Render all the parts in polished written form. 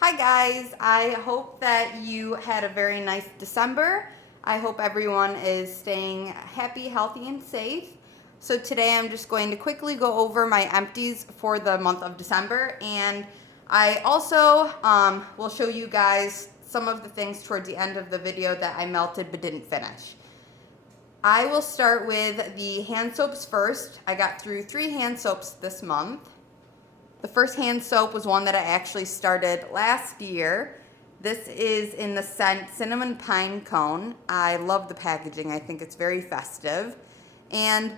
Hi guys, I hope that you had a very nice December. I hope everyone is staying happy, healthy, and safe. So today I'm just going to quickly go over my empties for the month of December, and I also will show you guys some of the things towards the end of the video that I melted but didn't finish. I will start with the hand soaps first. I got through 3 hand soaps this month. The first hand soap was one that I actually started last year. This is in the scent Cinnamon Pine Cone. I love the packaging. I think it's very festive. And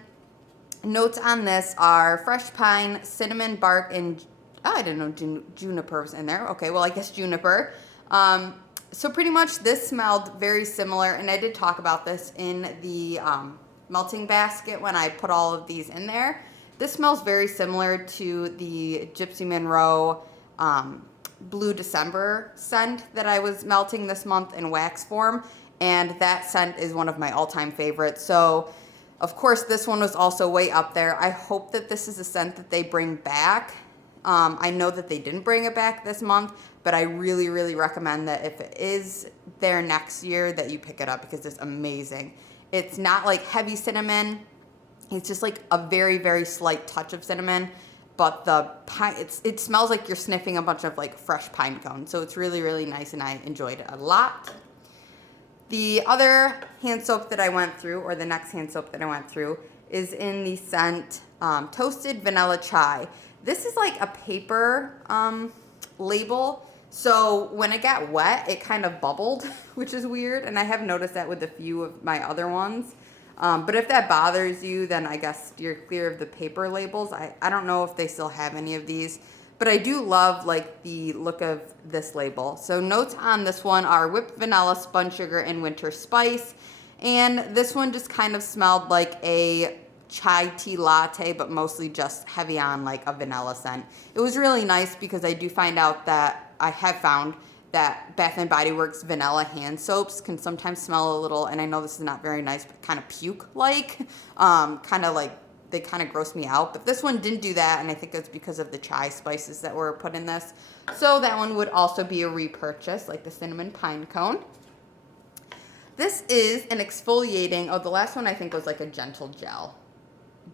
notes on this are fresh pine, cinnamon bark, and I didn't know juniper was in there. Okay, well I guess juniper. So pretty much this smelled very similar, and I did talk about this in the melting basket when I put all of these in there. This smells very similar to the Gypsy Monroe Blue December scent that I was melting this month in wax form, and that scent is one of my all-time favorites. So, of course, this one was also way up there. I hope that this is a scent that they bring back. I know that they didn't bring it back this month, but I really, really recommend that if it is there next year that you pick it up because it's amazing. It's not like heavy cinnamon. It's just like a very, very slight touch of cinnamon, but the pine, it smells like you're sniffing a bunch of like fresh pine cones. So it's really, really nice, and I enjoyed it a lot. The other hand soap that I went through, or the next hand soap that I went through, is in the scent Toasted Vanilla Chai. This is like a paper label. So when it got wet, it kind of bubbled, which is weird. And I have noticed that with a few of my other ones. But if that bothers you, then I guess you're clear of the paper labels. I don't know if they still have any of these, but I do love like the look of this label. So notes on this one are whipped vanilla, spun sugar, and winter spice. And this one just kind of smelled like a chai tea latte, but mostly just heavy on like a vanilla scent. It was really nice because I do find out that I have found that Bath & Body Works vanilla hand soaps can sometimes smell a little, and I know this is not very nice, but kind of puke-like, kind of like, they kind of gross me out. But this one didn't do that, and I think it's because of the chai spices that were put in this. So that one would also be a repurchase, like the cinnamon pine cone. This is an exfoliating, oh, the last one I think was like a gentle gel.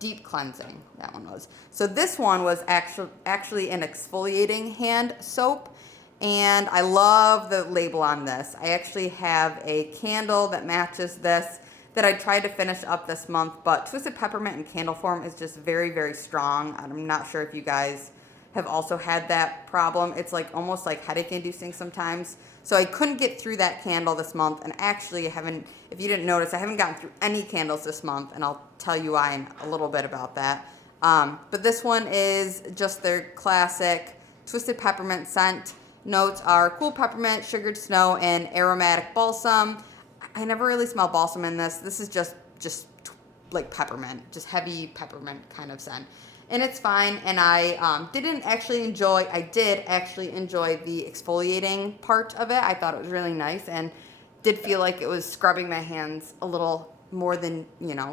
Deep cleansing, that one was. So this one was actually an exfoliating hand soap. And I love the label on this. I actually have a candle that matches this that I tried to finish up this month, but Twisted Peppermint in candle form is just very, very strong. I'm not sure if you guys have also had that problem. It's like almost like headache inducing sometimes. So I couldn't get through that candle this month, and actually if you didn't notice, I haven't gotten through any candles this month, and I'll tell you why in a little bit about that. But this one is just their classic Twisted Peppermint scent. Notes are cool peppermint, sugared snow, and aromatic balsam. I never really smell balsam in this. This is just like peppermint, just heavy peppermint kind of scent. And it's fine, and I did actually enjoy the exfoliating part of it. I thought it was really nice and did feel like it was scrubbing my hands a little more than,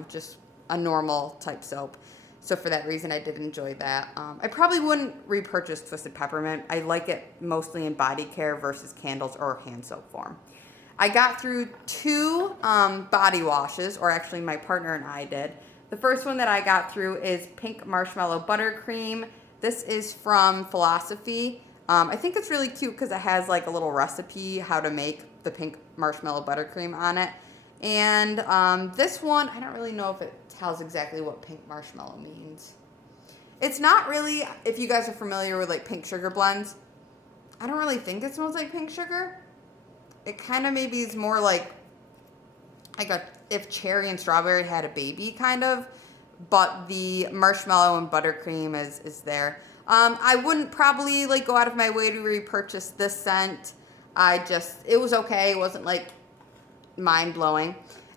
just a normal type soap. So for that reason, I did enjoy that. I probably wouldn't repurchase Twisted Peppermint. I like it mostly in body care versus candles or hand soap form. I got through 2 body washes, or actually my partner and I did. The first one that I got through is Pink Marshmallow Buttercream. This is from Philosophy. I think it's really cute because it has like a little recipe how to make the pink marshmallow buttercream on it. And this one, I don't really know if it tells exactly what pink marshmallow means. It's not really, if you guys are familiar with like pink sugar blends, I don't really think it smells like pink sugar. It kind of maybe is more like if cherry and strawberry had a baby kind of, but the marshmallow and buttercream is there. I wouldn't probably like go out of my way to repurchase this scent. It was okay. It wasn't like mind-blowing.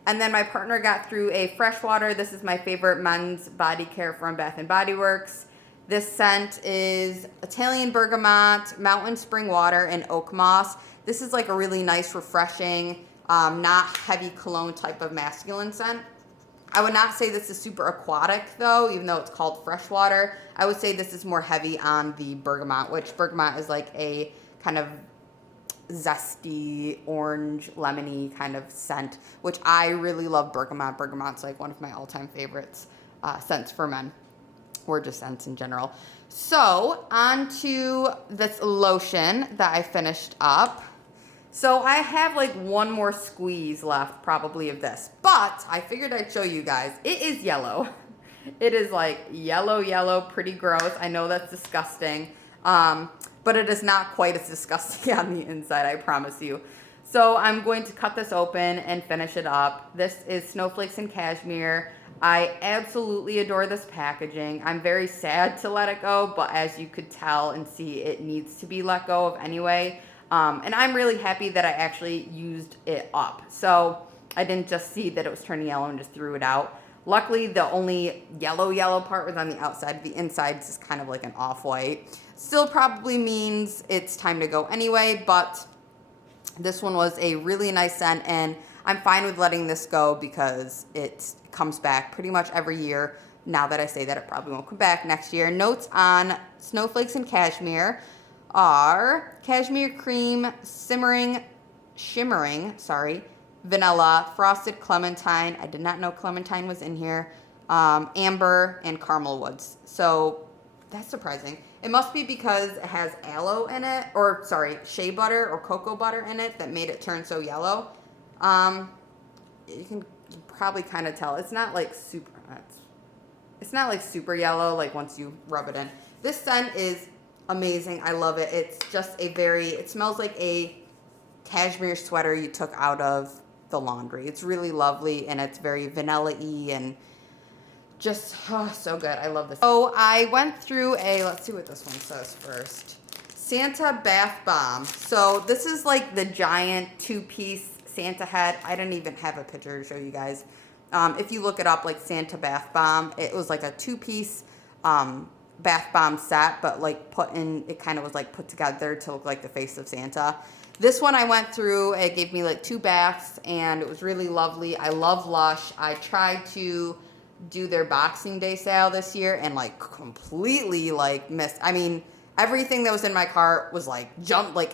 And then my partner got through a freshwater. This is my favorite men's body care from Bath & Body Works. This scent is Italian bergamot, mountain spring water, and oak moss. This is like a really nice, refreshing, not heavy cologne type of masculine scent. I would not say this is super aquatic though, even though it's called freshwater. I would say this is more heavy on the bergamot, which bergamot is like a kind of zesty, orange, lemony kind of scent, which I really love bergamot. Bergamot's like one of my all-time favorites scents for men, or just scents in general. So on to this lotion that I finished up. So I have like one more squeeze left probably of this, but I figured I'd show you guys. It is yellow. It is like yellow, pretty gross. I know that's disgusting. But it is not quite as disgusting on the inside, I promise you. So I'm going to cut this open and finish it up. This is Snowflakes and Cashmere. I absolutely adore this packaging. I'm very sad to let it go, but as you could tell and see, it needs to be let go of anyway. And I'm really happy that I actually used it up. So I didn't just see that it was turning yellow and just threw it out. Luckily, the only yellow part was on the outside. The inside is kind of like an off-white. Still probably means it's time to go anyway, but this one was a really nice scent, and I'm fine with letting this go because it comes back pretty much every year. Now that I say that, it probably won't come back next year. Notes on Snowflakes and Cashmere are cashmere cream, shimmering, vanilla, frosted clementine. I did not know clementine was in here. Amber and caramel woods. So that's surprising. It must be because it has aloe in it, or shea butter or cocoa butter in it that made it turn so yellow. You can probably kind of tell. It's not like super. It's not like super yellow. Like once you rub it in. This scent is amazing. I love it. It's just it smells like a cashmere sweater you took out of the laundry. It's really lovely, and it's very vanilla-y and just so good. I love this. So I went through let's see what this one says first. Santa Bath Bomb. So this is like the giant 2-piece Santa head. I didn't even have a picture to show you guys. If you look it up, like Santa Bath Bomb, it was like a 2-piece bath bomb set, but like it kind of was like put together to look like the face of Santa. This one I went through, it gave me like 2 baths, and it was really lovely. I love Lush. I tried to do their Boxing Day sale this year and like completely like missed. I mean, everything that was in my cart was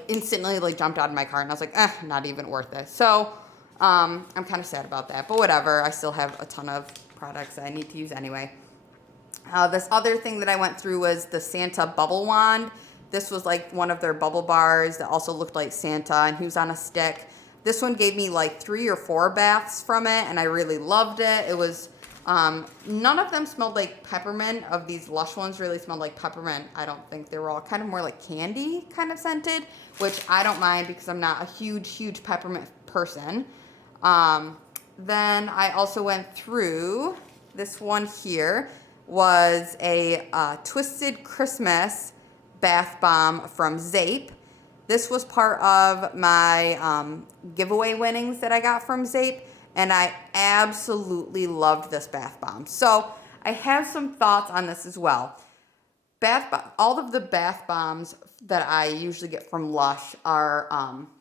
instantly jumped out of my cart, and I was like, not even worth it. So I'm kind of sad about that, but whatever. I still have a ton of products that I need to use anyway. This other thing that I went through was the Santa Bubble Wand. This was like one of their bubble bars that also looked like Santa, and he was on a stick. This one gave me like 3 or 4 baths from it, and I really loved it. It was, none of them smelled like peppermint. Of these Lush ones really smelled like peppermint. I don't think. They were all kind of more like candy kind of scented, which I don't mind because I'm not a huge peppermint person. Then I also went through this one here. Was a Twisted Christmas bath bomb from Zape. This was part of my giveaway winnings that I got from Zape, and I absolutely loved this bath bomb. So I have some thoughts on this as well. All of the bath bombs that I usually get from Lush are,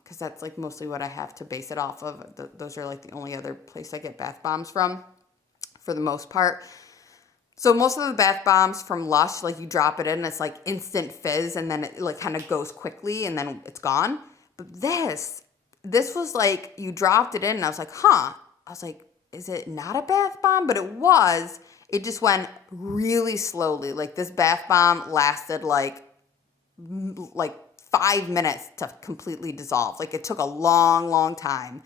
because that's like mostly what I have to base it off of. Those are like the only other place I get bath bombs from, for the most part. So most of the bath bombs from Lush, like you drop it in and it's like instant fizz, and then it like kind of goes quickly and then it's gone. But this was like you dropped it in and I was like, I was like, is it not a bath bomb? But it was. It just went really slowly. Like this bath bomb lasted like 5 minutes to completely dissolve. Like it took a long time.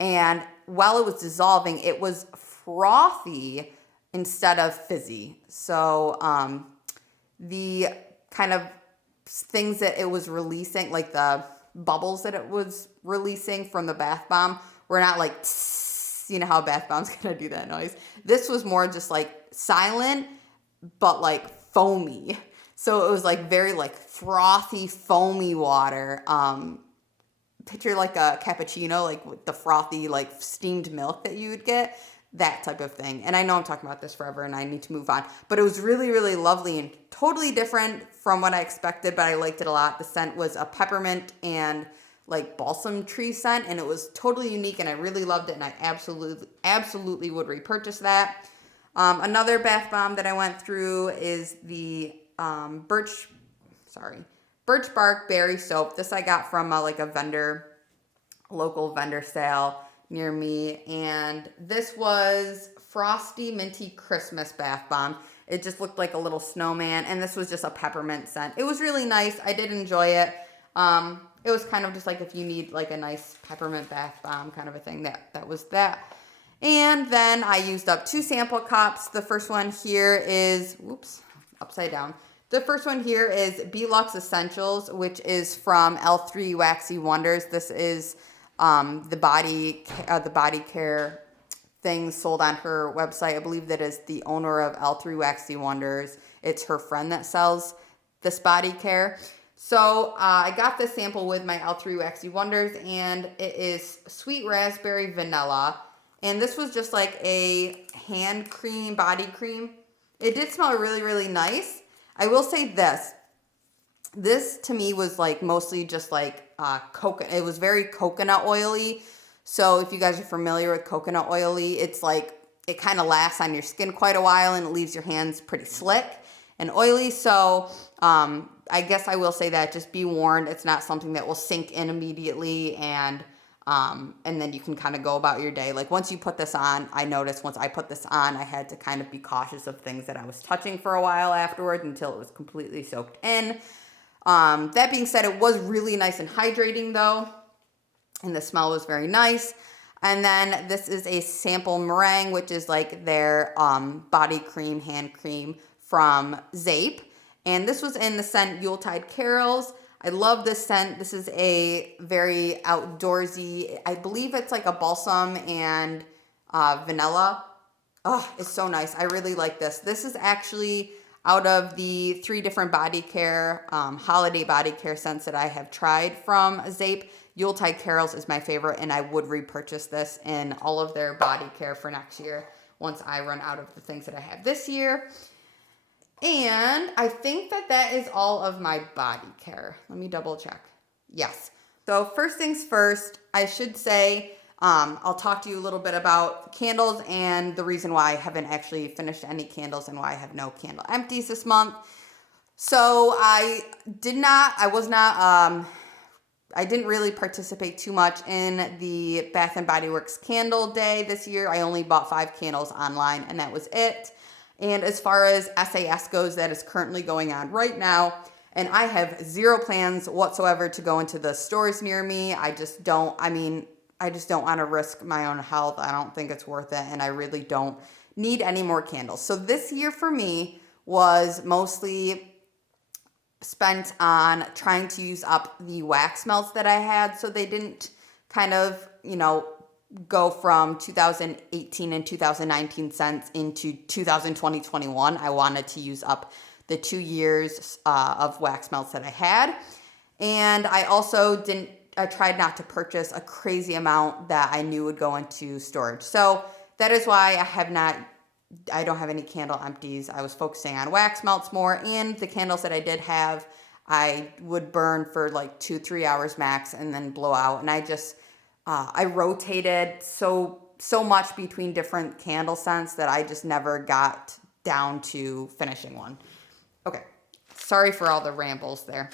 And while it was dissolving, it was frothy instead of fizzy. So the kind of things that it was releasing, like the bubbles that it was releasing from the bath bomb, were not like, tss, you know how a bath bomb's gonna do that noise. This was more just like silent, but like foamy. So it was like very like frothy, foamy water. Picture like a cappuccino, like with the frothy, like steamed milk that you would get. That type of thing. And I know I'm talking about this forever and I need to move on. But it was really lovely and totally different from what I expected, but I liked it a lot. The scent was a peppermint and like balsam tree scent, and it was totally unique, and I really loved it, and I absolutely would repurchase that. Another bath bomb that I went through is the birch bark berry soap. This I got from like a local vendor sale near me. And this was Frosty Minty Christmas Bath Bomb. It just looked like a little snowman. And this was just a peppermint scent. It was really nice. I did enjoy it. It was kind of just like if you need like a nice peppermint bath bomb kind of a thing. That was that. And then I used up 2 sample cups. The first one here is, whoops, upside down. The first one here is Belux Essentials, which is from L3 Waxy Wonders. This is the body care thing sold on her website. I believe that is the owner of L3 Waxy Wonders. It's her friend that sells this body care. So I got this sample with my L3 Waxy Wonders, and it is sweet raspberry vanilla. And this was just like a hand cream, body cream. It did smell really, really nice. I will say this. This to me was like mostly just like coconut. It was very coconut oily. So if you guys are familiar with coconut oily, it's like it kind of lasts on your skin quite a while and it leaves your hands pretty slick and oily. So I guess I will say that just be warned. It's not something that will sink in immediately and then you can kind of go about your day. Like once you put this on, I noticed once I put this on, I had to kind of be cautious of things that I was touching for a while afterwards until it was completely soaked in. That being said, it was really nice and hydrating though. And the smell was very nice. And then this is a sample meringue, which is like their body cream, hand cream from Zape. And this was in the scent Yuletide Carols. I love this scent. This is a very outdoorsy, I believe it's like a balsam and vanilla. Oh, it's so nice. I really like this. This is actually out of the 3 different body care, holiday body care scents that I have tried from Zape. Yuletide Carols is my favorite, and I would repurchase this in all of their body care for next year once I run out of the things that I have this year. And I think that is all of my body care. Let me double check. Yes. So first things first, I should say, I'll talk to you a little bit about candles and the reason why I haven't actually finished any candles and why I have no candle empties this month. So I didn't really participate too much in the Bath & Body Works candle day this year. I only bought 5 candles online and that was it. And as far as SAS goes, that is currently going on right now. And I have 0 plans whatsoever to go into the stores near me. I just don't want to risk my own health. I don't think it's worth it. And I really don't need any more candles. So this year for me was mostly spent on trying to use up the wax melts that I had. So they didn't kind of, go from 2018 and 2019 scents into 2020-21. I wanted to use up the 2 years of wax melts that I had. And I also tried not to purchase a crazy amount that I knew would go into storage. So that is why I don't have any candle empties. I was focusing on wax melts more, and the candles that I did have, I would burn for like 2-3 hours max and then blow out. And I rotated so much between different candle scents that I just never got down to finishing one. Okay, sorry for all the rambles there.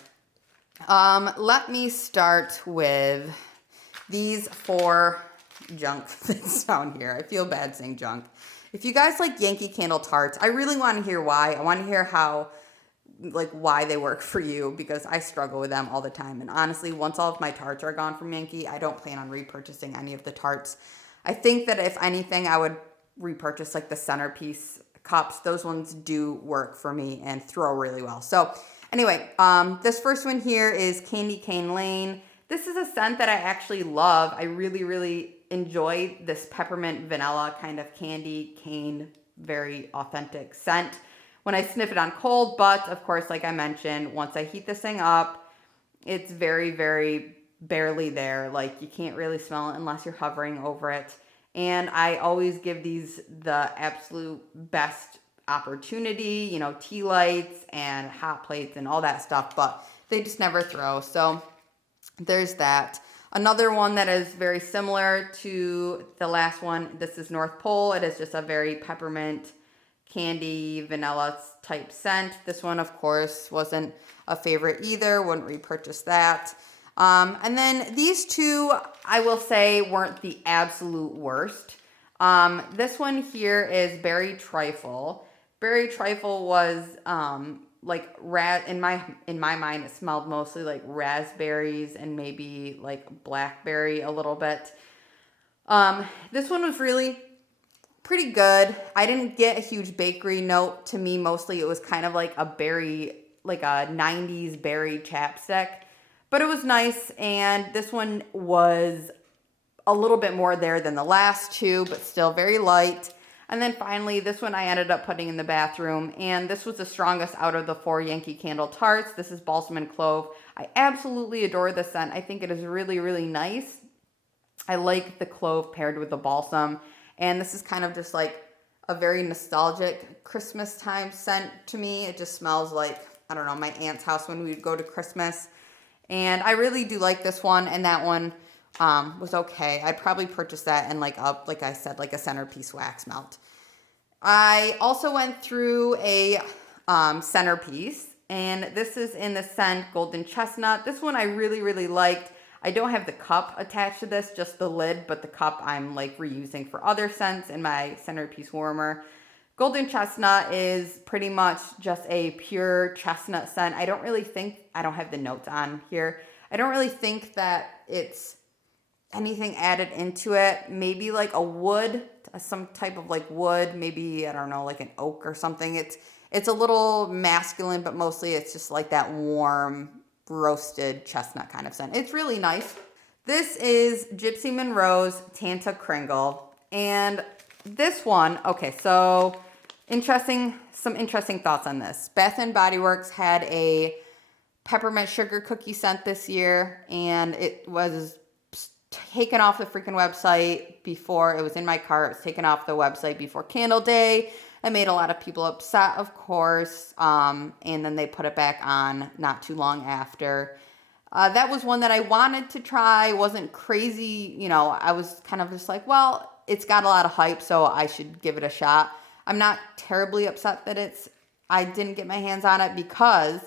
Let me start with these 4 junk things down here. I feel bad saying junk. If you guys like Yankee Candle tarts, I really want to hear why. I want to hear why they work for you, because I struggle with them all the time. And honestly, once all of my tarts are gone from Yankee, I don't plan on repurchasing any of the tarts. I think that if anything, I would repurchase like the centerpiece cups. Those ones do work for me and throw really well. So anyway, this first one here is Candy Cane Lane. This is a scent that I actually love. I really, really enjoy this peppermint vanilla kind of candy cane, very authentic scent when I sniff it on cold. But of course, like I mentioned, once I heat this thing up, it's very, very barely there. Like you can't really smell it unless you're hovering over it. And I always give these the absolute best opportunity, tea lights and hot plates and all that stuff, but they just never throw. So there's that. Another one that is very similar to the last one, this is North Pole. It is just a very peppermint candy, vanilla type scent. This one, of course, wasn't a favorite either. Wouldn't repurchase that. And then these two, I will say, weren't the absolute worst. This one here is Berry Trifle. Berry Trifle was like in my mind, it smelled mostly like raspberries and maybe like blackberry a little bit. This one was really pretty good. I didn't get a huge bakery note. To me, mostly it was kind of like a berry, like a 90s berry chapstick. But it was nice, and this one was a little bit more there than the last two, but still very light. And then finally, this one I ended up putting in the bathroom, and this was the strongest out of the 4 Yankee Candle Tarts. This is Balsam and Clove. I absolutely adore this scent. I think it is really, really nice. I like the clove paired with the balsam, and this is kind of just like a very nostalgic Christmas time scent to me. It just smells like, I don't know, my aunt's house when we would go to Christmas. And I really do like this one, and that one was okay. I'd probably purchase that in like I said, like a centerpiece wax melt. I also went through a centerpiece, and this is in the scent Golden Chestnut. This one I really, really liked. I don't have the cup attached to this, just the lid, but the cup I'm like reusing for other scents in my centerpiece warmer. Golden Chestnut is pretty much just a pure chestnut scent. I don't have the notes on here. I don't really think that it's anything added into it. Maybe like a wood, some type of like wood, maybe, I don't know, like an oak or something. It's a little masculine, but mostly it's just like that warm, roasted chestnut kind of scent. It's really nice. This is Gypsy Monroe's Tanta Kringle. And this one, okay, so some interesting thoughts on this. Bath & Body Works had a peppermint sugar cookie scent this year, and it was taken off the freaking website before, it was in my cart, it was taken off the website before Candle Day. It made a lot of people upset, of course, and then they put it back on not too long after. That was one that I wanted to try. Wasn't crazy, I was kind of just like, well, it's got a lot of hype, so I should give it a shot. I'm not terribly upset that I didn't get my hands on it, because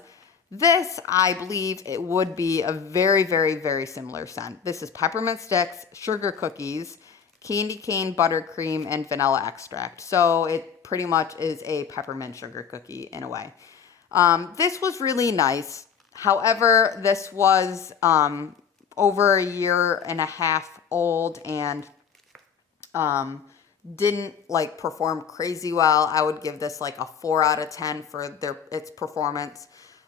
this, I believe, it would be a very, very, very similar scent. This is peppermint sticks, sugar cookies, candy cane buttercream, and vanilla extract. So it pretty much is a peppermint sugar cookie in a way. This was really nice. However, this was over a year and a half old, and didn't like perform crazy well. I would give this like a 4 out of 10 for its performance.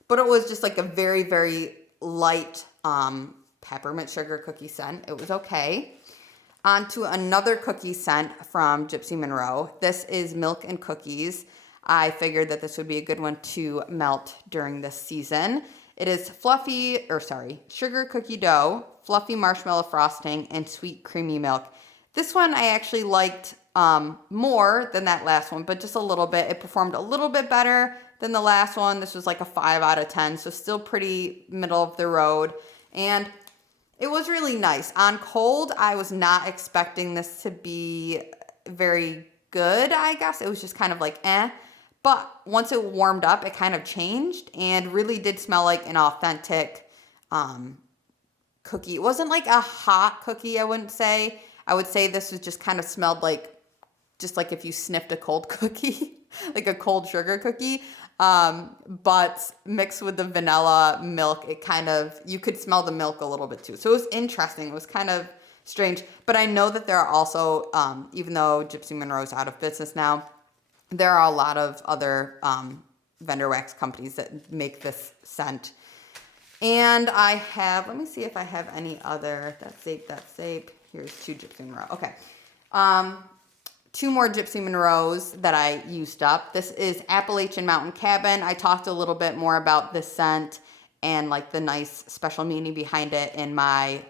But it was just like a very, very light peppermint sugar cookie scent. It was okay. On to another cookie scent from Gypsy Monroe. This is Milk and Cookies. I figured that this would be a good one to melt during this season. It is sugar cookie dough, fluffy marshmallow frosting, and sweet creamy milk. This one I actually liked more than that last one, but just a little bit. It performed a little bit better than the last one. This was like a 5 out of 10, so still pretty middle of the road. And it was really nice. On cold, I was not expecting this to be very good, I guess. It was just kind of like eh. But once it warmed up, it kind of changed and really did smell like an authentic cookie. It wasn't like a hot cookie, I wouldn't say. I would say this was just kind of smelled like, just like if you sniffed a cold cookie, like a cold sugar cookie. But mixed with the vanilla milk, you could smell the milk a little bit too. So it was interesting. It was kind of strange. But I know that there are also, even though Gypsy Monroe's out of business now, there are a lot of other vendor wax companies that make this scent. And let me see if I have any other, that's Zape. Here's 2 Gypsy Monroe. Okay. 2 more Gypsy Monroes that I used up. This is Appalachian Mountain Cabin. I talked a little bit more about this scent and like the nice special meaning behind it in my,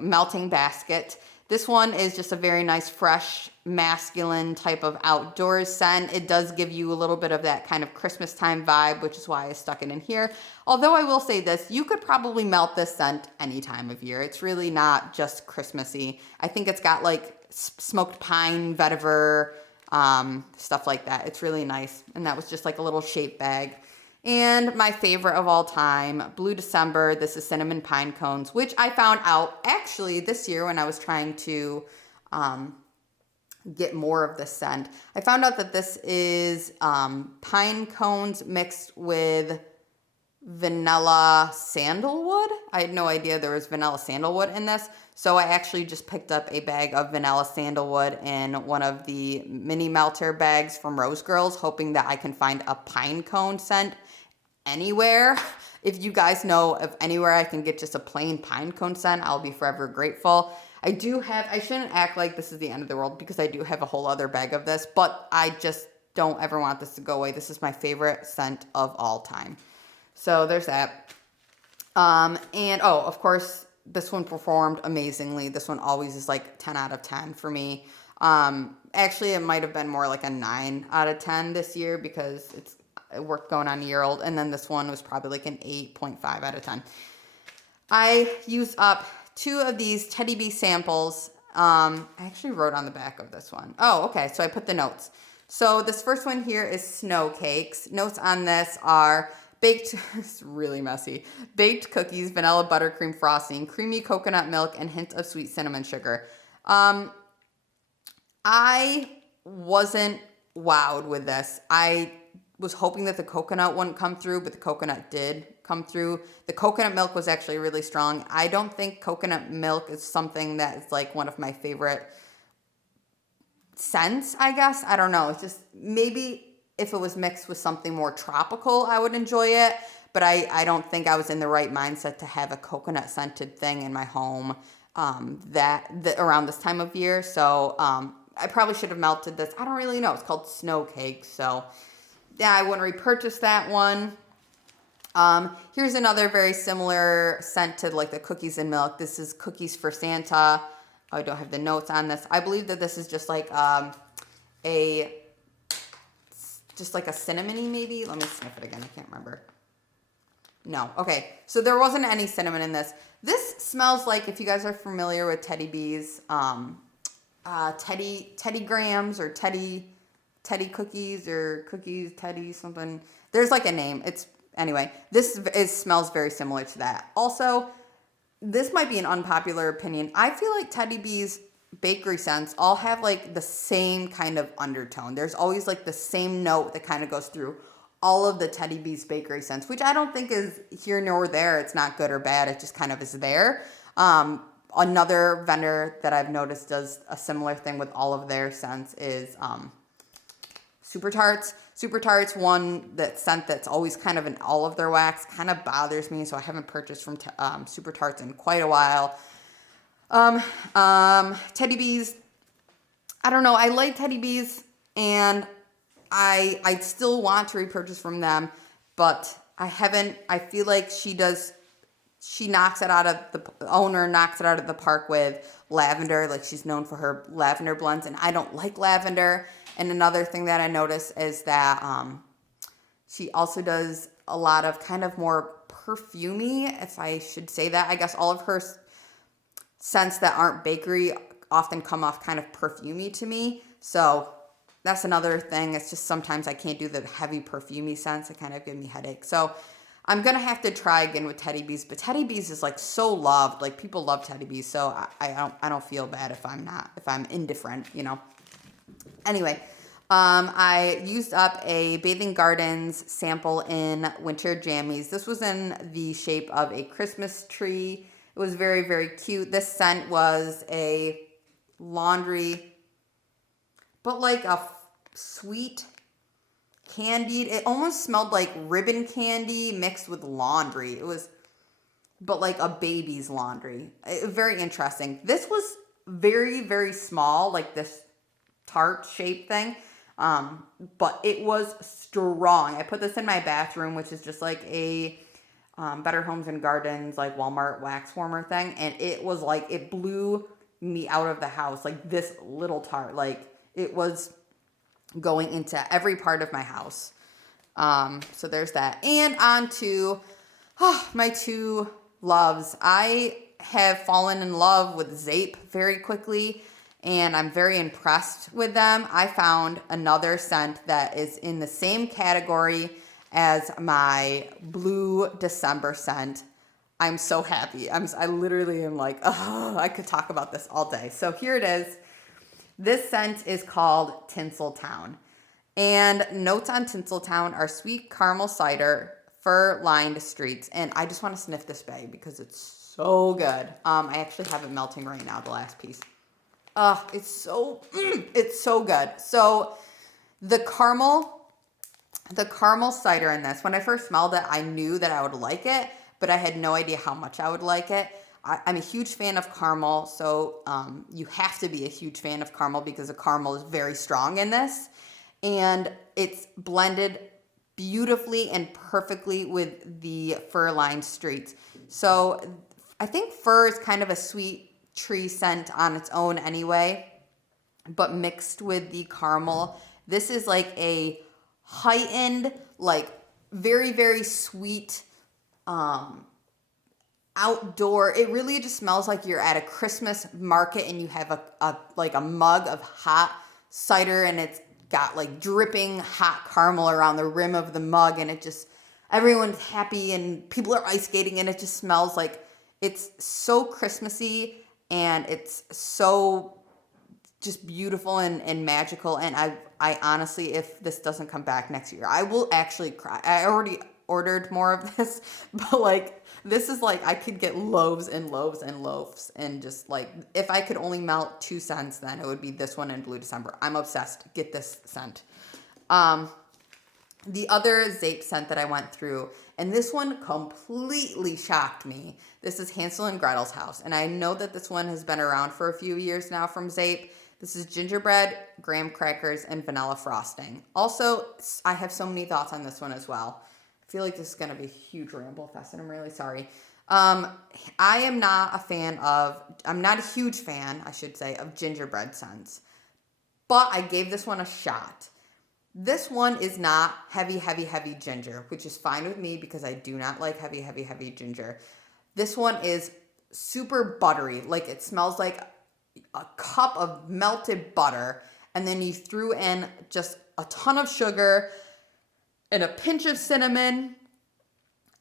melting basket. This one is just a very nice, fresh, masculine type of outdoors scent. It does give you a little bit of that kind of Christmas time vibe, which is why I stuck it in here. Although I will say this, you could probably melt this scent any time of year. It's really not just Christmassy. I think it's got like smoked pine, vetiver, stuff like that. It's really nice. And that was just like a little shape bag. And my favorite of all time, Blue December. This is cinnamon pine cones, which I found out actually this year when I was trying to get more of this scent. I found out that this is pine cones mixed with vanilla sandalwood. I had no idea there was vanilla sandalwood in this. So I actually just picked up a bag of vanilla sandalwood in one of the mini melter bags from Rose Girls, hoping that I can find a pine cone scent anywhere. If you guys know of anywhere I can get just a plain pine cone scent, I'll be forever grateful. I shouldn't act like this is the end of the world because I do have a whole other bag of this, but I just don't ever want this to go away. This is my favorite scent of all time. So there's that. And of course, this one performed amazingly. This one always is like 10 out of 10 for me. Actually, it might have been more like a 9 out of 10 this year because it worked going on a year old. And then this one was probably like an 8.5 out of 10. I used up 2 of these Teddy Bee samples. I actually wrote on the back of this one. Oh, okay. So I put the notes. So this first one here is snow cakes. Notes on this are baked, it's really messy, baked cookies, vanilla buttercream frosting, creamy coconut milk, and hint of sweet cinnamon sugar. I wasn't wowed with this. I was hoping that the coconut wouldn't come through, but the coconut did come through. The coconut milk was actually really strong. I don't think coconut milk is something that is like one of my favorite scents, I guess. I don't know. It's just maybe if it was mixed with something more tropical, I would enjoy it. But I don't think I was in the right mindset to have a coconut scented thing in my home around this time of year. So I probably should have melted this. I don't really know. It's called snow cake. So yeah, I wouldn't repurchase that one. Here's another very similar scent to like the cookies and milk. This is Cookies for Santa. I don't have the notes on this. I believe that this is just like just like a cinnamony maybe. Let me sniff it again. I can't remember. No. Okay. So there wasn't any cinnamon in this. This smells like, if you guys are familiar with Teddy Bees, Teddy Grahams or Teddy cookies or cookies, Teddy something. There's like a name. Anyway, this smells very similar to that. Also, this might be an unpopular opinion. I feel like Teddy Bees bakery scents all have like the same kind of undertone. There's always like the same note that kind of goes through all of the Teddy Bees bakery scents, which I don't think is here nor there. It's not good or bad. It just kind of is there. Another vendor that I've noticed does a similar thing with all of their scents is Super Tarts. Super Tarts, scent that's always kind of in all of their wax, kind of bothers me. So I haven't purchased from Super Tarts in quite a while. Teddy Bees, I don't know. I like Teddy Bees and I still want to repurchase from them, but I haven't. I feel like the owner knocks it out of the park with lavender. Like she's known for her lavender blends and I don't like lavender. And another thing that I noticed is that, she also does a lot of kind of more perfumey, if I should say that. I guess all of her scents that aren't bakery often come off kind of perfumey to me. So that's another thing. It's just sometimes I can't do the heavy perfumey scents. It kind of give me headache. So I'm going to have to try again with Teddy Bees. But Teddy Bees is like so loved. Like people love Teddy Bees. So I don't feel bad if I'm indifferent, you know. Anyway, I used up a Bathing Gardens sample in Winter Jammies. This was in the shape of a Christmas tree. It was very, very cute. This scent was a laundry, but like a sweet candied. It almost smelled like ribbon candy mixed with laundry. It was, but like a baby's laundry. Very interesting. This was very, very small, like this tart shape thing. But it was strong. I put this in my bathroom, which is just like a Better Homes and Gardens, like Walmart wax warmer thing. And it was like, it blew me out of the house. Like this little tart, like it was going into every part of my house. So there's that. And on to my 2 loves. I have fallen in love with Zape very quickly. and I'm very impressed with them. I found another scent that is in the same category as my Blue December scent. I'm so happy. I literally am like, oh, I could talk about this all day. So here it is. This scent is called Tinseltown. And notes on Tinseltown are sweet caramel cider, fir-lined streets. And I just want to sniff this bag because it's so good. I actually have it melting right now, the last piece. It's so good. So the caramel cider in this, when I first smelled it, I knew that I would like it, but I had no idea how much I would like it. I'm a huge fan of caramel, so you have to be a huge fan of caramel because the caramel is very strong in this. And it's blended beautifully and perfectly with the fir-lined streets. So I think fir is kind of a sweet tree scent on its own anyway, but mixed with the caramel, this is like a heightened, like very, very sweet outdoor. It really just smells like you're at a Christmas market and you have a mug of hot cider and it's got like dripping hot caramel around the rim of the mug, and it just, everyone's happy and people are ice skating, and it just smells like it's so Christmassy and it's so just beautiful and magical. And I honestly, if this doesn't come back next year, I will actually cry. I already ordered more of this, but like, this is like, I could get loaves and loaves and loaves, and just like, if I could only melt 2 scents, then it would be this one and Blue December. I'm obsessed. Get this scent. The other Zape scent that I went through, and this one completely shocked me. This is Hansel and Gretel's House, and I know that this one has been around for a few years now from Zape. This is gingerbread, graham crackers, and vanilla frosting. Also, I have so many thoughts on this one as well. I feel like this is going to be a huge ramble fest, and I'm really sorry. I'm not a huge fan, I should say, of gingerbread scents, but I gave this one a shot. This one is not heavy ginger, which is fine with me because I do not like heavy ginger. This one is super buttery. Like, it smells like a cup of melted butter, and then you threw in just a ton of sugar and a pinch of cinnamon,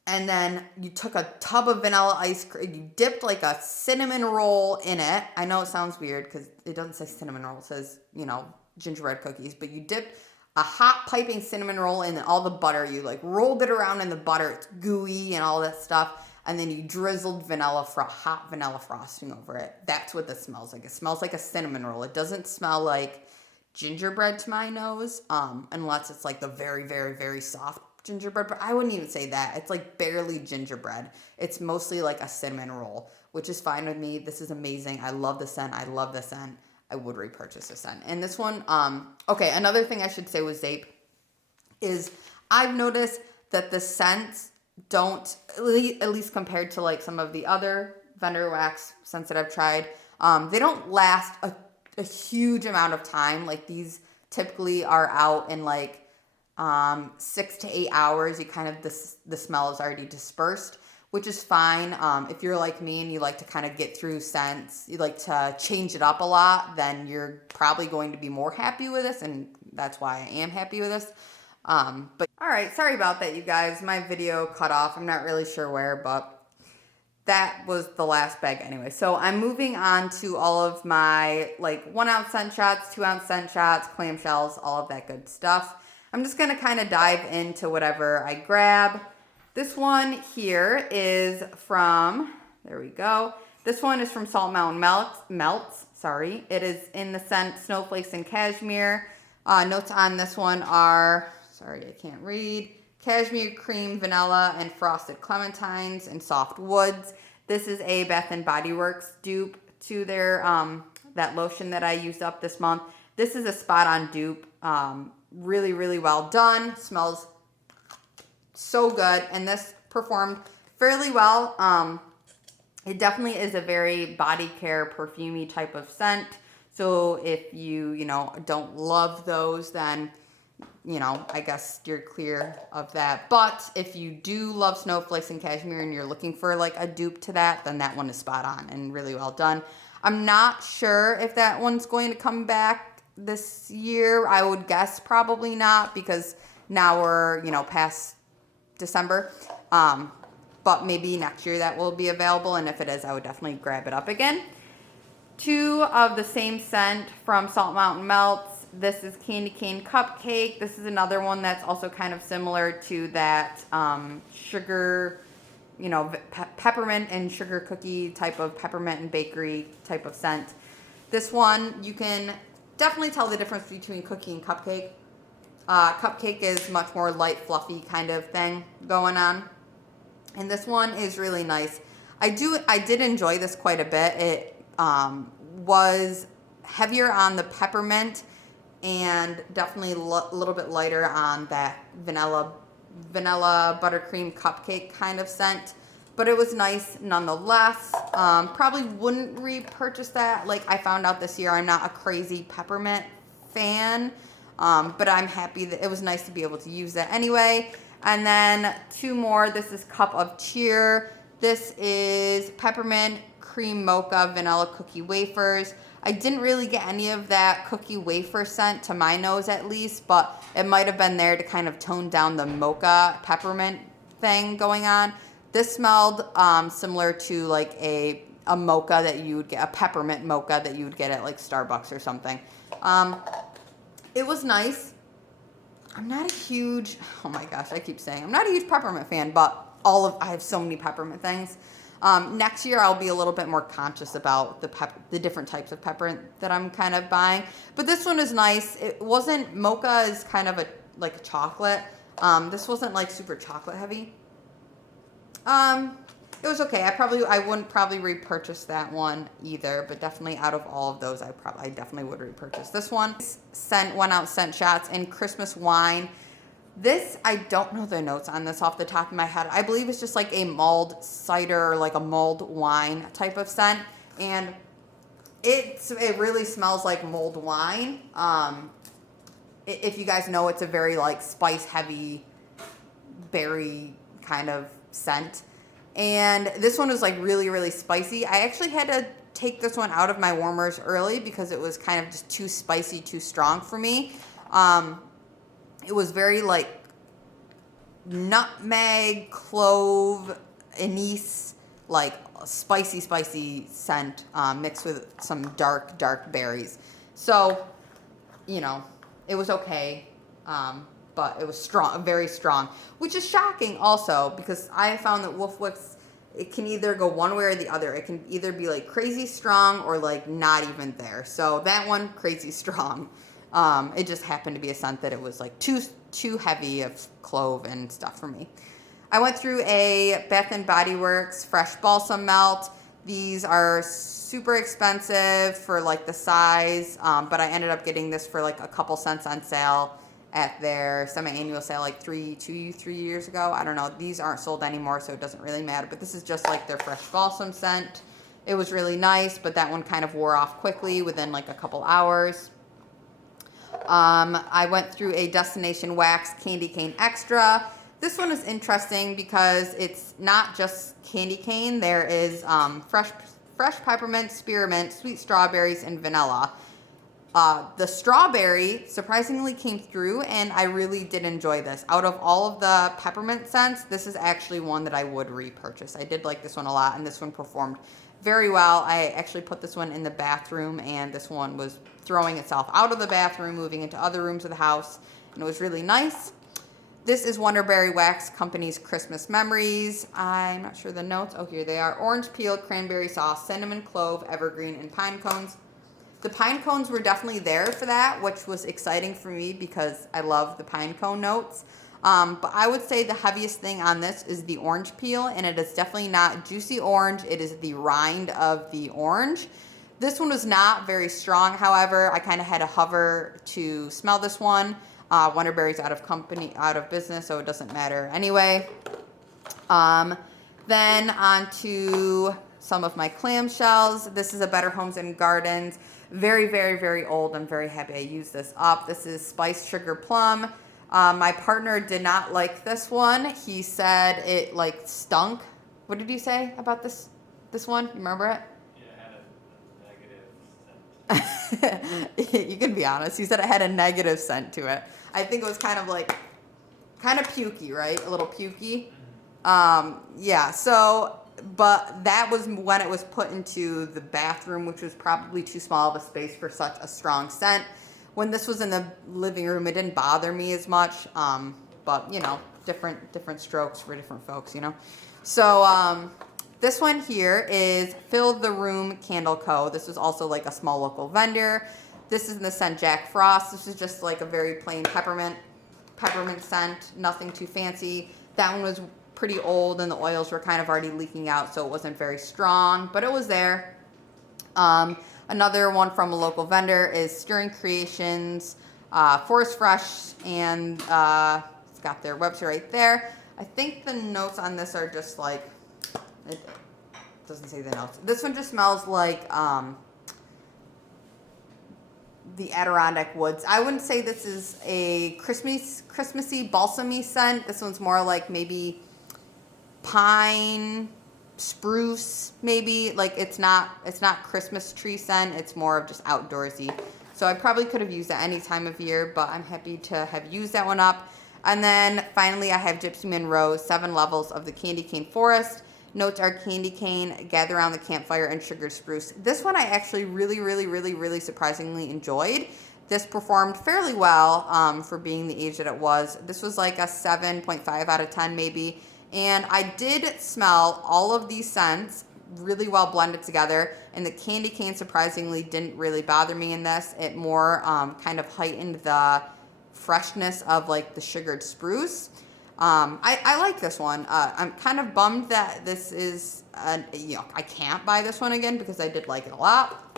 and then you took a tub of vanilla ice cream. You dipped like a cinnamon roll in it. I know it sounds weird because it doesn't say cinnamon roll. It says, gingerbread cookies. But you dipped a hot piping cinnamon roll in all the butter. You like rolled it around in the butter. It's gooey and all that stuff. And then you drizzled hot vanilla frosting over it. That's what this smells like. It smells like a cinnamon roll. It doesn't smell like gingerbread to my nose, unless it's like the very, very, very soft gingerbread, but I wouldn't even say that. It's like barely gingerbread. It's mostly like a cinnamon roll, which is fine with me. This is amazing. I love the scent. I would repurchase the scent. And this one, okay, another thing I should say with Zape is I've noticed that the scents don't, at least compared to like some of the other vendor wax scents that I've tried, they don't last a huge amount of time. Like, these typically are out in like 6 to 8 hours. You kind of, the smell is already dispersed, which is fine. If you're like me and you like to kind of get through scents, you like to change it up a lot, then you're probably going to be more happy with this, and that's why I am happy with this. But all right, sorry about that, you guys. My video cut off. I'm not really sure where, but that was the last bag anyway. So I'm moving on to all of my like 1 ounce scent shots, 2 ounce scent shots, clamshells, all of that good stuff. I'm just going to kind of dive into whatever I grab. This one here is from, there we go. This one is from Salt Mountain Melts. Sorry. It is in the scent Snowflakes and Cashmere. Notes on this one are, sorry, I can't read. Cashmere cream, vanilla, and frosted clementines and soft woods. This is a Bath & Body Works dupe to their that lotion that I used up this month. This is a spot-on dupe. Really, really well done. Smells so good, and this performed fairly well. It definitely is a very body care, perfumey type of scent. So if you don't love those, then I guess you're clear of that. But if you do love Snowflakes and Cashmere and you're looking for like a dupe to that, then that one is spot on and really well done. I'm not sure if that one's going to come back this year. I would guess probably not, because now we're, past December. But maybe next year that will be available, and if it is, I would definitely grab it up again. 2 of the same scent from Salt Mountain Melts. This is Candy Cane Cupcake. This is another one that's also kind of similar to that sugar, peppermint and sugar cookie type of peppermint and bakery type of scent. This one, you can definitely tell the difference between cookie and cupcake. Cupcake is much more light, fluffy kind of thing going on. And this one is really nice. I did enjoy this quite a bit. It was heavier on the peppermint and definitely a little bit lighter on that vanilla buttercream cupcake kind of scent. But it was nice nonetheless. Probably wouldn't repurchase that. Like, I found out this year I'm not a crazy peppermint fan. But I'm happy that it was nice to be able to use that anyway. And then 2 more. This is Cup of Cheer. This is peppermint cream mocha vanilla cookie wafers. I didn't really get any of that cookie wafer scent to my nose, at least, but it might have been there to kind of tone down the mocha peppermint thing going on. This smelled similar to like a mocha that you would get, a peppermint mocha that you would get at like Starbucks or something. It was nice. I'm not a huge, oh my gosh, I keep saying I'm not a huge peppermint fan, but I have so many peppermint things. Next year I'll be a little bit more conscious about the different types of peppermint that I'm kind of buying. But this one is nice. It wasn't, mocha is kind of like a chocolate. This wasn't like super chocolate heavy. It was okay. I wouldn't probably repurchase that one either, but definitely out of all of those, I definitely would repurchase this one. Went out scent shots and Christmas wine. This, I don't know the notes on this off the top of my head. I believe it's just like a mulled cider or like a mulled wine type of scent. And it really smells like mulled wine. If you guys know, it's a very like spice heavy berry kind of scent. And this one was like really, really spicy. I actually had to take this one out of my warmers early because it was kind of just too spicy, too strong for me. It was very like nutmeg, clove, anise, like spicy scent mixed with some dark berries. So, it was okay. But it was strong, very strong, which is shocking also because I found that Wicks, it can either go one way or the other. It can either be like crazy strong or like not even there. So that one, crazy strong. It just happened to be a scent that it was like too heavy of clove and stuff for me. I went through a Bath & Body Works Fresh Balsam Melt. These are super expensive for like the size, but I ended up getting this for like a couple cents on sale at their semi-annual sale like 3 years ago. I don't know. These aren't sold anymore, so it doesn't really matter. But this is just like their fresh balsam scent. It was really nice, but that one kind of wore off quickly within like a couple hours. I went through a Destination Wax Candy Cane Extra. This one is interesting because it's not just candy cane. There is fresh peppermint, spearmint, sweet strawberries, and vanilla. The strawberry surprisingly came through, and I really did enjoy this. Out of all of the peppermint scents, this is actually one that I would repurchase. I did like this one a lot, and this one performed very well. I actually put this one in the bathroom, and this one was throwing itself out of the bathroom, moving into other rooms of the house, and it was really nice. This is Wonderberry Wax Company's Christmas Memories. I'm not sure the notes. Oh, here they are. Orange peel, cranberry sauce, cinnamon, clove, evergreen, and pine cones. The pine cones were definitely there for that, which was exciting for me because I love the pine cone notes. But I would say the heaviest thing on this is the orange peel, and it is definitely not juicy orange. It is the rind of the orange. This one was not very strong, however. I kind of had to hover to smell this one. Wonderberry's out of business, so it doesn't matter anyway. Then on to some of my clamshells. This is a Better Homes and Gardens. Very, very, very old. I'm very happy I used this up. This is Spiced Sugar Plum. My partner did not like this one. He said it like stunk. What did you say about this one? You remember it? Yeah, it had a You can be honest. He said it had a negative scent to it. I think it was kind of pukey, right? A little pukey. Yeah, so, but that was when it was put into the bathroom, which was probably too small of a space for such a strong scent. When this was in the living room, it didn't bother me as much. But, you know, different strokes for different folks, you know. So, this one here is Fill the Room Candle Co. This was also like a small local vendor. This is in the scent Jack Frost. This is just like a very plain peppermint scent, nothing too fancy. That one was pretty old and the oils were kind of already leaking out, so it wasn't very strong, but it was there. Another one from a local vendor is Stirring Creations, Forest Fresh, and it's got their website right there. I think the notes on this are just like, it doesn't say the notes. This one just smells like the Adirondack woods. I wouldn't say this is a Christmassy, balsamy scent. This one's more like maybe pine, spruce, maybe. Like it's not Christmas tree scent. It's more of just outdoorsy. So I probably could have used that any time of year, but I'm happy to have used that one up. And then finally I have Gypsy Monroe 7 Levels of the Candy Cane Forest. Notes are candy cane, gather around the campfire, and sugared spruce. This one I actually really surprisingly enjoyed. This performed fairly well for being the age that it was. This was like a 7.5 out of 10 maybe. And I did smell all of these scents really well blended together. And the candy cane surprisingly didn't really bother me in this. It more kind of heightened the freshness of like the sugared spruce. I like this one. I'm kind of bummed that this is, I can't buy this one again because I did like it a lot.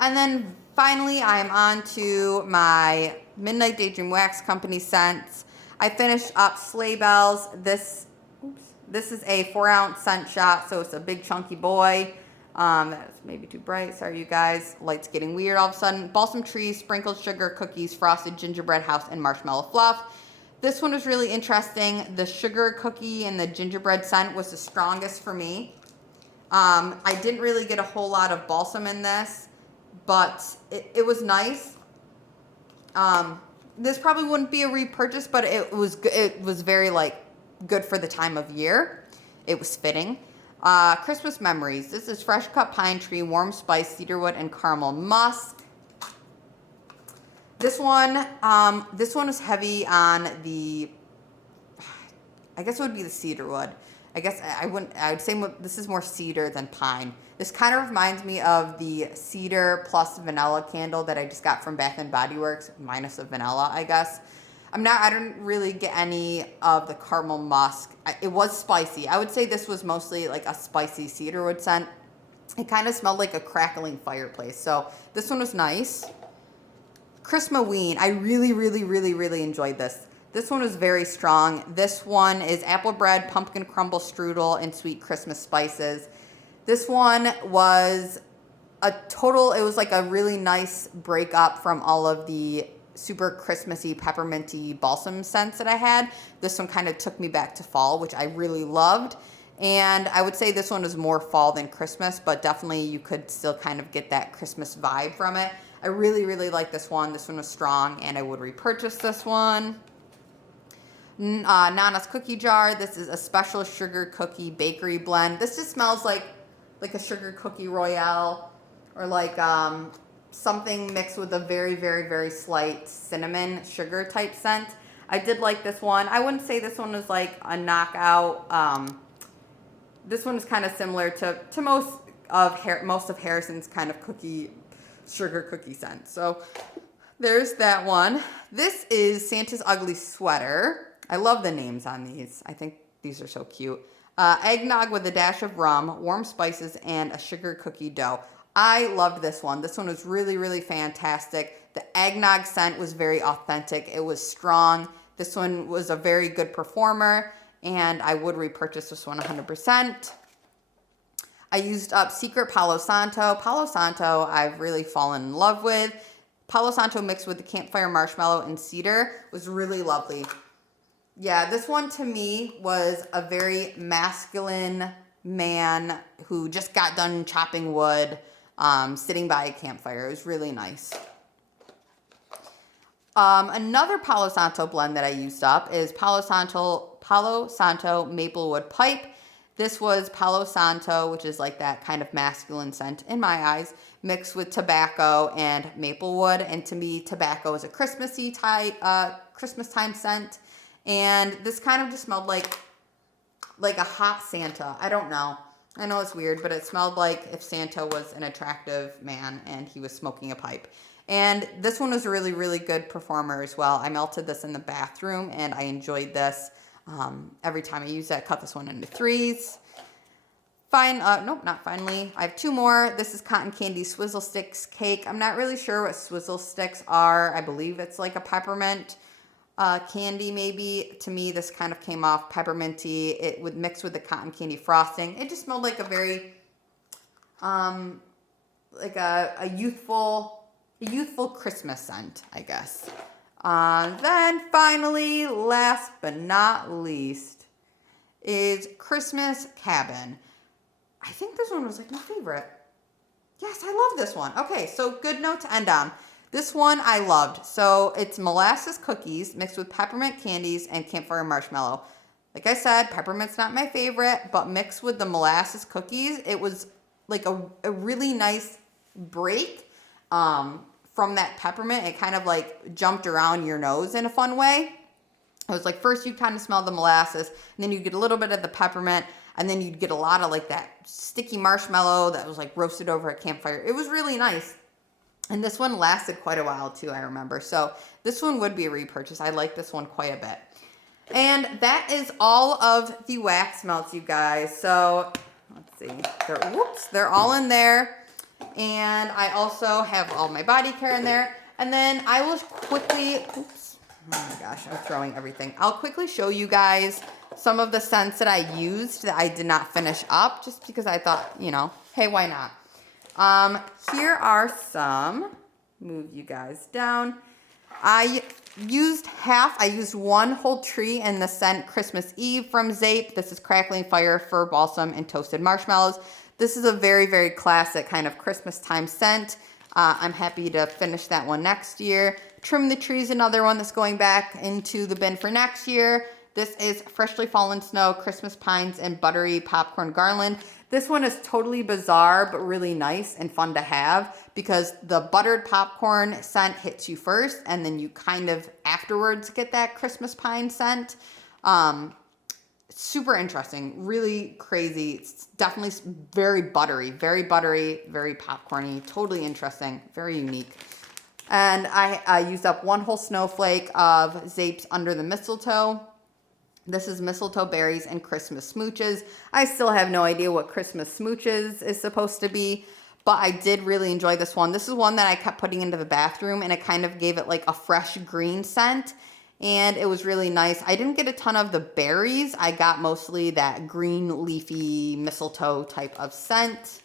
And then finally, I'm on to my Midnight Daydream Wax Company scents. I finished up Sleigh Bells. This is a 4-ounce scent shot, so it's a big chunky boy. That's maybe too bright. Sorry, you guys. Light's getting weird all of a sudden. Balsam trees, sprinkled sugar, cookies, frosted gingerbread house, and marshmallow fluff. This one was really interesting. The sugar cookie and the gingerbread scent was the strongest for me. I didn't really get a whole lot of balsam in this, but it was nice. This probably wouldn't be a repurchase, but it was very like good for the time of year. It was fitting. Christmas Memories. This is fresh cut pine tree, warm spice, cedarwood, and caramel musk. This one is heavy on the, I guess it would be the cedarwood. I guess I would say this is more cedar than pine. This kind of reminds me of the cedar plus vanilla candle that I just got from Bath and Body Works, minus the vanilla, I guess. I didn't really get any of the caramel musk. It was spicy. I would say this was mostly like a spicy cedarwood scent. It kind of smelled like a crackling fireplace. So this one was nice. Christmaween. I really enjoyed this. This one was very strong. This one is apple bread, pumpkin crumble strudel, and sweet Christmas spices. This one was it was like a really nice break up from all of the super Christmassy, pepperminty balsam scents that I had. This one kind of took me back to fall, which I really loved. And I would say this one is more fall than Christmas, but definitely you could still kind of get that Christmas vibe from it. I really like this one. This one was strong, and I would repurchase this one. Nana's Cookie Jar. This is a special sugar cookie bakery blend. This just smells like a sugar cookie royale, or like something mixed with a very slight cinnamon sugar type scent. I did like this one. I wouldn't say this one was like a knockout. This one is kind of similar to most of Harrison's kind of sugar cookie scent. So there's that one. This is Santa's Ugly Sweater. I love the names on these. I think these are so cute. Eggnog with a dash of rum, warm spices, and a sugar cookie dough. I loved this one. This one was really fantastic. The eggnog scent was very authentic. It was strong. This one was a very good performer, and I would repurchase this one 100%. I used up Secret Palo Santo. Palo Santo I've really fallen in love with. Palo Santo mixed with the campfire marshmallow and cedar was really lovely. Yeah, this one to me was a very masculine man who just got done chopping wood. sitting by a campfire. It was really nice. Another Palo Santo blend that I used up is Palo Santo Maplewood Pipe. This was Palo Santo, which is like that kind of masculine scent in my eyes, mixed with tobacco and maplewood. And to me, tobacco is a Christmassy type, Christmas time scent. And this kind of just smelled like a hot Santa. I don't know. I know it's weird, but it smelled like if Santa was an attractive man and he was smoking a pipe. And this one was a really, really good performer as well. I melted this in the bathroom and I enjoyed this. Every time I use it, I cut this one into threes. Nope, not finally. I have two more. This is Cotton Candy Swizzle Sticks Cake. I'm not really sure what swizzle sticks are. I believe it's like a peppermint candy maybe. To me, this kind of came off pepperminty. It would mix with the cotton candy frosting. It just smelled like a very, like a youthful Christmas scent, I guess. Then finally, last but not least, is Christmas Cabin. I think this one was like my favorite. Yes, I love this one. Okay, so good note to end on. This one I loved. So it's molasses cookies mixed with peppermint candies and campfire marshmallow. Like I said, peppermint's not my favorite, but mixed with the molasses cookies, it was like a really nice break. From that peppermint, it kind of like jumped around your nose in a fun way. It was like first you'd kind of smell the molasses, and then you'd get a little bit of the peppermint, and then you'd get a lot of like that sticky marshmallow that was like roasted over a campfire. It was really nice. And this one lasted quite a while too, I remember. So this one would be a repurchase. I like this one quite a bit. And that is all of the wax melts, you guys. So let's see. They're all in there. And I also have all my body care in there. And then I will quickly, oh my gosh, I'm throwing everything. I'll quickly show you guys some of the scents that I used that I did not finish up just because I thought, hey, why not? Here are some, move you guys down. I used one whole tree in the scent Christmas Eve from Zape. This is Crackling Fire, Fir Balsam, and Toasted Marshmallows. This is a very, very classic kind of Christmas time scent. I'm happy to finish that one next year. Trim the Tree is another one that's going back into the bin for next year. This is Freshly Fallen Snow, Christmas Pines, and Buttery Popcorn Garland. This one is totally bizarre, but really nice and fun to have because the buttered popcorn scent hits you first, and then you kind of afterwards get that Christmas pine scent. Super interesting, really crazy. It's definitely very buttery, very popcorny, totally interesting, very unique. And I used up one whole snowflake of Zape's Under the Mistletoe. This is Mistletoe Berries and Christmas Smooches. I still have no idea what Christmas Smooches is supposed to be, but I did really enjoy this one. This is one that I kept putting into the bathroom, and it kind of gave it like a fresh green scent. And it was really nice. I didn't get a ton of the berries. I got mostly that green leafy mistletoe type of scent.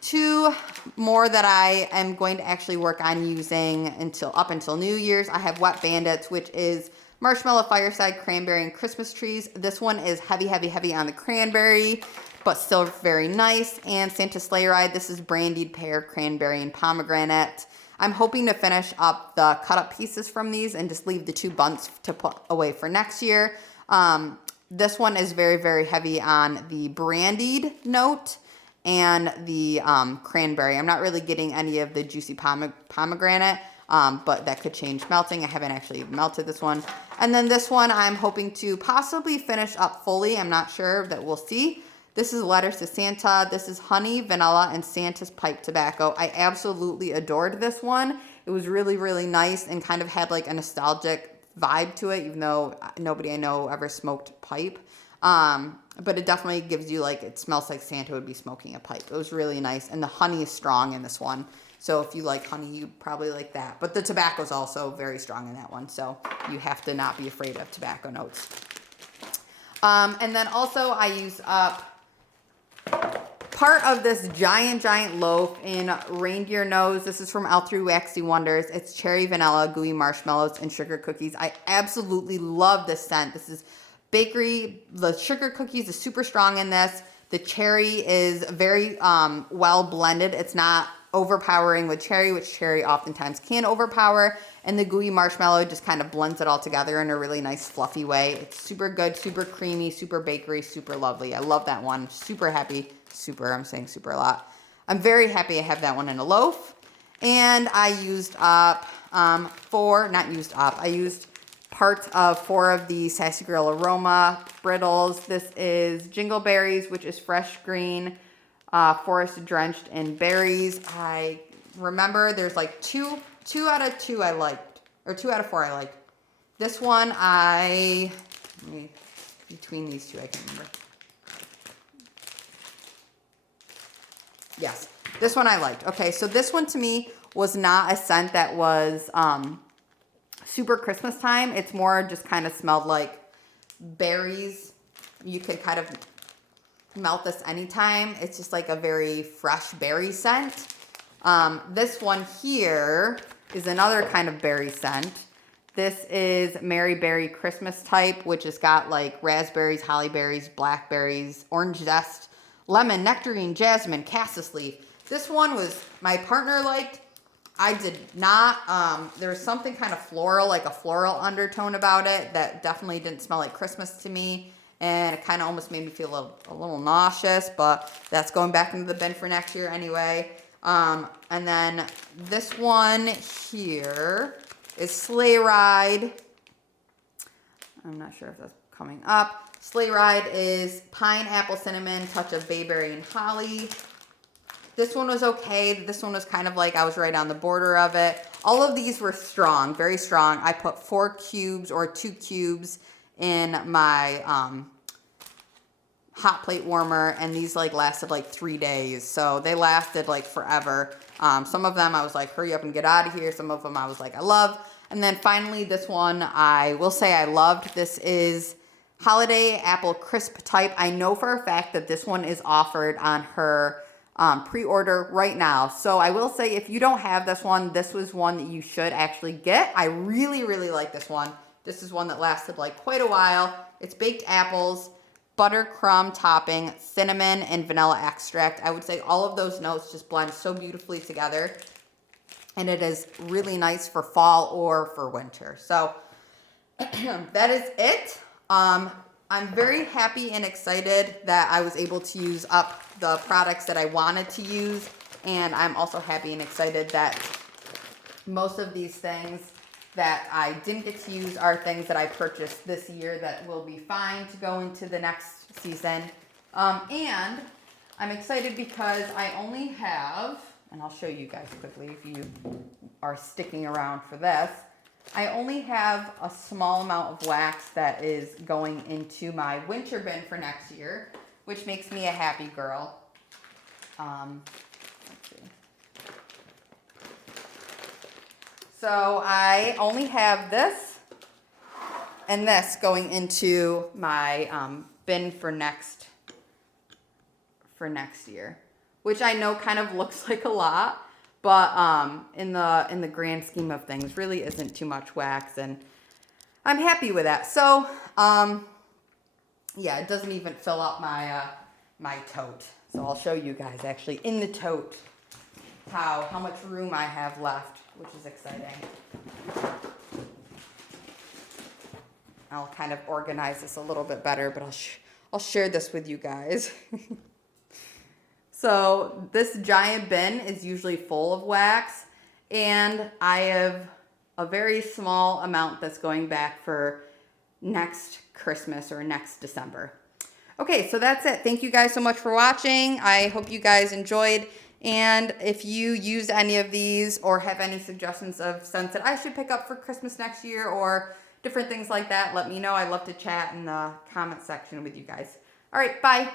Two more that I am going to actually work on using up until New Year's. I have Wet Bandits, which is Marshmallow Fireside, Cranberry, and Christmas Trees. This one is heavy on the cranberry, but still very nice. And Santa Sleigh Ride. This is Brandied Pear, Cranberry, and Pomegranate. I'm hoping to finish up the cut up pieces from these and just leave the two bunts to put away for next year. This one is very heavy on the brandied note and the cranberry. I'm not really getting any of the juicy pomegranate, but that could change melting. I haven't actually melted this one. And then this one I'm hoping to possibly finish up fully. I'm not sure, that we'll see. This is Letters to Santa. This is Honey, Vanilla, and Santa's Pipe Tobacco. I absolutely adored this one. It was really nice and kind of had like a nostalgic vibe to it, even though nobody I know ever smoked pipe. But it definitely gives you like, it smells like Santa would be smoking a pipe. It was really nice. And the honey is strong in this one. So if you like honey, you probably like that. But the tobacco is also very strong in that one. So you have to not be afraid of tobacco notes. And then also I used up part of this giant loaf in Reindeer Nose. This is from L3 Waxy Wonders. It's cherry, vanilla, gooey marshmallows, and sugar cookies. I absolutely love this scent. This is bakery. The sugar cookies is super strong in this. The cherry is very well blended. It's not overpowering with cherry, which cherry oftentimes can overpower. And the gooey marshmallow just kind of blends it all together in a really nice fluffy way. It's super good, super creamy, super bakery, super lovely. I love that one. Super happy. Super, I'm saying super a lot. I'm very happy I have that one in a loaf. And I used up I used parts of 4 of the Sassy Girl Aroma Brittles. This is Jingleberries, which is fresh green, forest drenched in berries. I remember there's like two out of 2 I liked, or 2 out of 4 I liked. This one between these two, I can't remember. Yes, this one I liked. Okay, so this one to me was not a scent that was super Christmas time. It's more just kind of smelled like berries. You could kind of melt this anytime. It's just like a very fresh berry scent. This one here is another kind of berry scent. This is Mary Berry Christmas type, which has got like raspberries, holly berries, blackberries, orange zest, lemon, nectarine, jasmine, cassis leaf. This one was, my partner liked. I did not. There was something kind of floral, like a floral undertone about it that definitely didn't smell like Christmas to me. And it kind of almost made me feel a little nauseous, but that's going back into the bin for next year anyway. And then this one here is Sleigh Ride. I'm not sure if that's coming up. Sleigh Ride is pineapple, cinnamon, touch of bayberry and holly. This one was okay. This one was kind of like I was right on the border of it. All of these were strong, very strong. I put 4 cubes or 2 cubes in my hot plate warmer, and these like lasted like 3 days. So they lasted like forever. Some of them I was like, hurry up and get out of here. Some of them I was like, I love. And then finally this one I will say I loved. This is Holiday Apple Crisp type. I know for a fact that this one is offered on her pre-order right now. So I will say if you don't have this one, this was one that you should actually get. I really, really like this one. This is one that lasted like quite a while. It's baked apples, butter crumb topping, cinnamon, and vanilla extract. I would say all of those notes just blend so beautifully together. And it is really nice for fall or for winter. So that is it. I'm very happy and excited that I was able to use up the products that I wanted to use. And I'm also happy and excited that most of these things that I didn't get to use are things that I purchased this year that will be fine to go into the next season. And I'm excited because I only have, and I'll show you guys quickly if you are sticking around for this, I only have a small amount of wax that is going into my winter bin for next year, which makes me a happy girl. Let's see. So I only have this and this going into my bin for next year, which I know kind of looks like a lot. But in the grand scheme of things, really isn't too much wax, and I'm happy with that. So, yeah, it doesn't even fill up my my tote. So I'll show you guys actually in the tote how much room I have left, which is exciting. I'll kind of organize this a little bit better, but I'll share this with you guys. So this giant bin is usually full of wax, and I have a very small amount that's going back for next Christmas or next December. Okay, so that's it. Thank you guys so much for watching. I hope you guys enjoyed, and if you use any of these or have any suggestions of scents that I should pick up for Christmas next year or different things like that, let me know. I'd love to chat in the comment section with you guys. All right, bye.